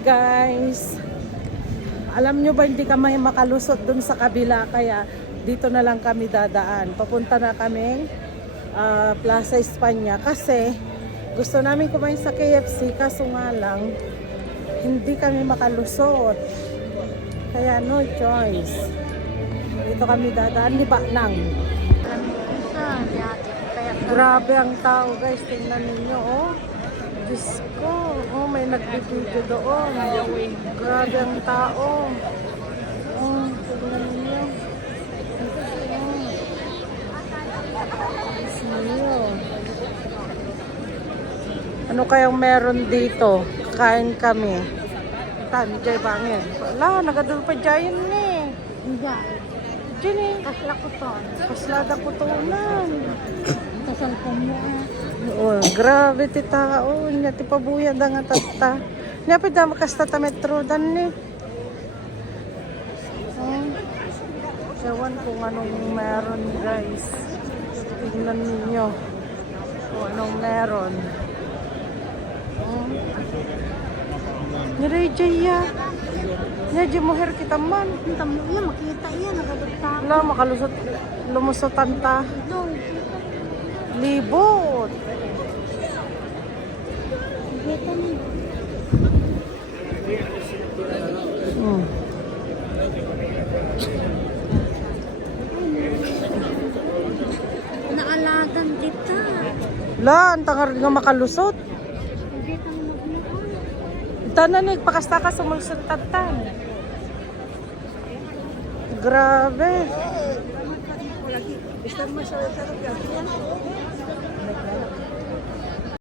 guys. Alam nyo ba hindi kami makalusot dun sa kabila kaya dito na lang kami dadaan. Papunta na kami Plaza España kasi gusto namin kumain sa KFC kaso nga lang hindi kami makalusot. Kaya no choice. Dito kami dadaan, liba lang. Grabe ang tao guys, tingnan ninyo oh. Diyos ko, oh may nagbibideo doon. Grabe ang tao. Oh, tingnan ninyo. Ano kayang meron dito? Kakain kami. Tan, Jay Bangin. Wala, nagadul pa Jayan eh. Hindi. Diyan eh. Kasla ko to. Paslada ko tuunan. Sa cellphone mo Oh, grabe ti tao. Nya ti pabuya da nga tata. Nya pa da makasta ta metro dan ni. Ewan kung anong meron guys. Tingnan ninyo. Kung anong meron. Niray Jaya. Nya di muher kita man. Tamo na makita yan, nagadugta. Wala makalusot lumusotan ta. Libot. Kita ni. Naalagan kita. La, ang tangar nga makalusot. Kita mo magmukha. Tanan ni pakasta ka sumulsot tatan. Grabe.